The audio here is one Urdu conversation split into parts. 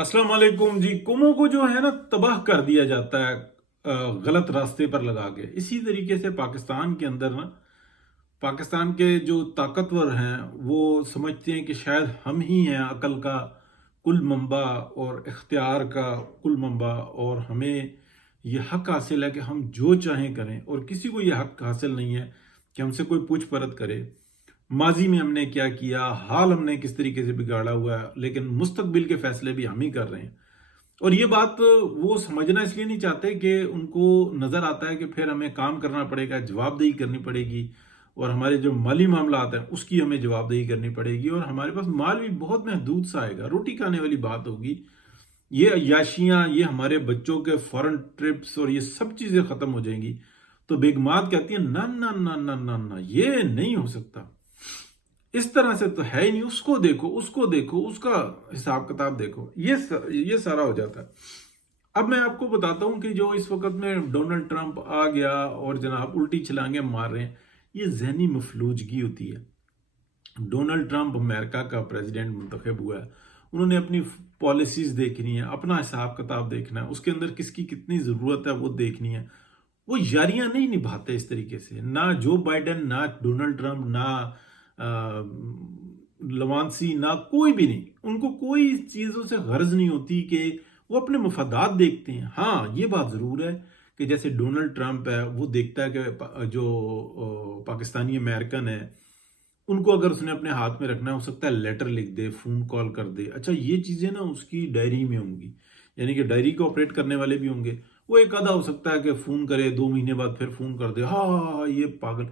السلام علیکم جی. قوموں کو جو ہے نا تباہ کر دیا جاتا ہے غلط راستے پر لگا کے. اسی طریقے سے پاکستان کے اندر نا پاکستان کے جو طاقتور ہیں وہ سمجھتے ہیں کہ شاید ہم ہی ہیں عقل کا کل منبع اور اختیار کا کل منبع، اور ہمیں یہ حق حاصل ہے کہ ہم جو چاہیں کریں، اور کسی کو یہ حق حاصل نہیں ہے کہ ہم سے کوئی پوچھ پرچھ کرے. ماضی میں ہم نے کیا کیا، حال ہم نے کس طریقے سے بگاڑا ہوا ہے، لیکن مستقبل کے فیصلے بھی ہم ہی کر رہے ہیں. اور یہ بات وہ سمجھنا اس لیے نہیں چاہتے کہ ان کو نظر آتا ہے کہ پھر ہمیں کام کرنا پڑے گا، جواب دہی کرنی پڑے گی، اور ہمارے جو مالی معاملات ہیں اس کی ہمیں جواب دہی کرنی پڑے گی، اور ہمارے پاس مال بھی بہت محدود سا آئے گا، روٹی کھانے والی بات ہوگی. یہ عیاشیاں، یہ ہمارے بچوں کے فورن ٹرپس اور یہ سب چیزیں ختم ہو جائیں گی. تو بیگمات کہتی ہیں نہ نہ نہ نہ نہ نہ، یہ نہیں ہو سکتا، اس طرح سے تو ہے ہی نہیں. اس کو دیکھو، اس کو دیکھو، اس کا حساب کتاب دیکھو. یہ سارا ہو جاتا ہے. اب میں آپ کو بتاتا ہوں کہ جو اس وقت میں ڈونلڈ ٹرمپ آ گیا اور جناب الٹی چھلانگیں مار رہے ہیں، یہ ذہنی مفلوجگی ہوتی ہے. ڈونلڈ ٹرمپ امریکہ کا پریزیڈنٹ منتخب ہوا ہے، انہوں نے اپنی پالیسیز دیکھنی ہے، اپنا حساب کتاب دیکھنا ہے، اس کے اندر کس کی کتنی ضرورت ہے وہ دیکھنی ہے. وہ یاریاں نہیں نبھاتے اس طریقے سے، نہ جو بائیڈن، نہ ڈونلڈ ٹرمپ، نہ لوانسی، نہ کوئی بھی نہیں. ان کو کوئی چیزوں سے غرض نہیں ہوتی کہ وہ اپنے مفادات دیکھتے ہیں. ہاں یہ بات ضرور ہے کہ جیسے ڈونلڈ ٹرمپ ہے، وہ دیکھتا ہے کہ جو پاکستانی امریکن ہے ان کو اگر اس نے اپنے ہاتھ میں رکھنا ہے، ہو سکتا ہے لیٹر لکھ دے، فون کال کر دے. اچھا یہ چیزیں نا اس کی ڈائری میں ہوں گی، یعنی کہ ڈائری کو آپریٹ کرنے والے بھی ہوں گے. وہ ایک آدھا ہو سکتا ہے کہ فون کرے 2 مہینے بعد پھر فون کر دے. ہاں ہاں ہاں یہ پاگل.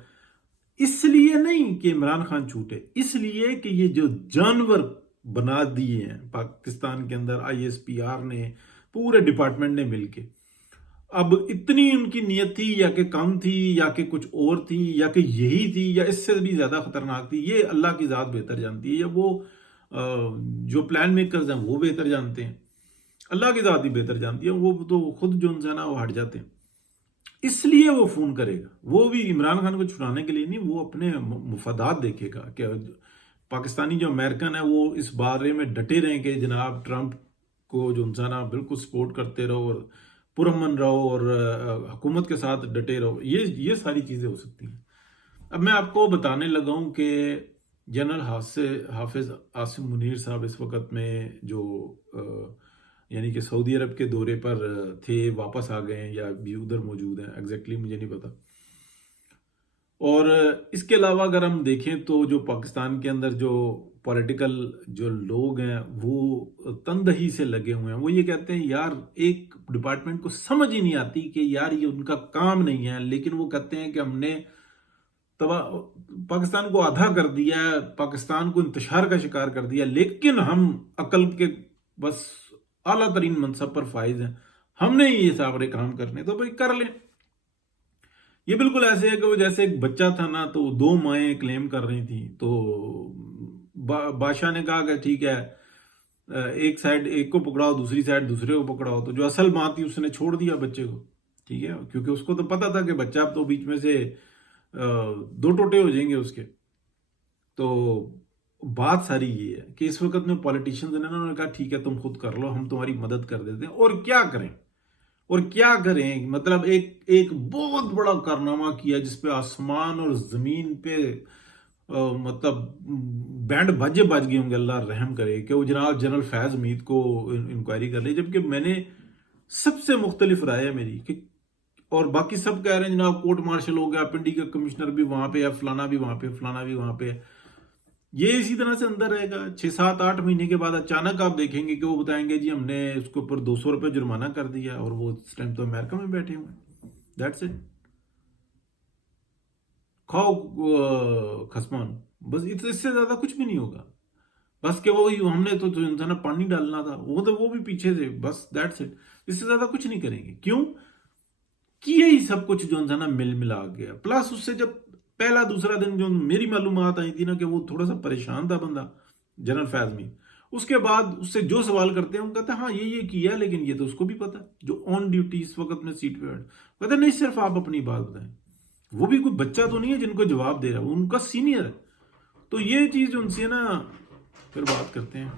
اس لیے نہیں کہ عمران خان چھوٹے، اس لیے کہ یہ جو جانور بنا دیے ہیں پاکستان کے اندر ISPR نے، پورے ڈپارٹمنٹ نے مل کے. اب اتنی ان کی نیت تھی یا کہ کم تھی یا کہ کچھ اور تھی یا کہ یہی تھی یا اس سے بھی زیادہ خطرناک تھی، یہ اللہ کی ذات بہتر جانتی ہے، یا وہ جو پلان میکرز ہیں وہ بہتر جانتے ہیں. اللہ کی ذات ہی بہتر جانتی ہے، وہ تو خود جو انسان ہے وہ ہٹ جاتے ہیں. اس لیے وہ فون کرے گا، وہ بھی عمران خان کو چھڑانے کے لیے نہیں، وہ اپنے مفادات دیکھے گا کہ پاکستانی جو امریکن ہے وہ اس بارے میں ڈٹے رہیں کہ جناب ٹرمپ کو جو انسان ہے بالکل سپورٹ کرتے رہو اور پرامن رہو اور حکومت کے ساتھ ڈٹے رہو. یہ ساری چیزیں ہو سکتی ہیں. اب میں آپ کو بتانے لگا ہوں کہ جنرل حافظ عاصم منیر صاحب اس وقت میں جو یعنی کہ سعودی عرب کے دورے پر تھے، واپس آ گئے ہیں یا بھی ادھر موجود ہیں، ایگزیکٹلی مجھے نہیں پتا. اور اس کے علاوہ اگر ہم دیکھیں تو جو پاکستان کے اندر جو پولیٹیکل جو لوگ ہیں وہ تندہی سے لگے ہوئے ہیں. وہ یہ کہتے ہیں یار ایک ڈپارٹمنٹ کو سمجھ ہی نہیں آتی کہ یار یہ ان کا کام نہیں ہے، لیکن وہ کہتے ہیں کہ ہم نے پاکستان کو آدھا کر دیا ہے، پاکستان کو انتشار کا شکار کر دیا، لیکن ہم عقل کے بس اعلیٰ ترین منصب پر فائز ہیں، ہم نے یہ سارے کام کرنے تو بھائی کر لیں. یہ بالکل ایسے ہے کہ وہ جیسے ایک بچہ تھا نا، تو 2 مائیں کلیم کر رہی تھیں، تو بادشاہ نے کہا کہ ٹھیک ہے ایک سائڈ ایک کو پکڑاؤ، دوسری سائڈ دوسرے کو پکڑاؤ. تو جو اصل ماں تھی اس نے چھوڑ دیا بچے کو، ٹھیک ہے، کیونکہ اس کو تو پتا تھا کہ بچہ اب تو بیچ میں سے 2 ٹوٹے ہو جائیں گے اس کے. تو بات ساری یہ ہے کہ اس وقت میں پولیٹیشنز نے انہوں نے کہا ٹھیک ہے تم خود کر لو، ہم تمہاری مدد کر دیتے ہیں. اور کیا کریں، اور کیا کریں، مطلب ایک بہت بڑا کارنامہ کیا جس پہ آسمان اور زمین پہ مطلب بینڈ بج گئے ہوں گے، اللہ رحم کرے، کہ وہ جناب جنرل فیض حمید کو انکوائری کر لی. جبکہ میں نے سب سے مختلف رائے ہے میری کہ، اور باقی سب کہہ رہے ہیں جناب کورٹ مارشل ہو گیا، پنڈی کا کمشنر بھی وہاں پہ ہے، فلانا بھی وہاں پہ، فلانا بھی وہاں پہ ہے. یہ اسی طرح سے اندر رہے گا. 6 7 8 مہینے کے بعد اچانک آپ دیکھیں گے کہ وہ بتائیں گے جی ہم نے اس کے اوپر 200 روپے جرمانہ کر دیا، اور وہ اس ٹائم تو امریکہ میں بیٹھے ہوئے ہیں. That's it. کھاؤ خسمان، بس اس سے زیادہ کچھ بھی نہیں ہوگا. بس کہ وہی ہم نے تو انسان پانی ڈالنا تھا، وہ بھی پیچھے سے، بس دیٹس اٹ. اس سے زیادہ کچھ نہیں کریں گے. کیوں کہ یہی سب کچھ جو انسان مل ملا گیا. پلس اس سے جب پہلا دوسرا دن جو میری معلومات آئی تھی نا کہ وہ تھوڑا سا پریشان تھا بندہ جنرل فیض حمید، اس کے بعد اس سے جو سوال کرتے ہیں وہ کہتے ہیں ہاں یہ کیا، لیکن یہ تو اس کو بھی پتا ہے جو آن ڈیوٹی اس وقت میں سیٹ پہ بیٹھ. کہتے ہیں نہیں صرف آپ اپنی بات بتائیں. وہ بھی کوئی بچہ تو نہیں ہے جن کو جواب دے رہا ہے، وہ ان کا سینئر ہے. تو یہ چیز ان سے نا پھر بات کرتے ہیں.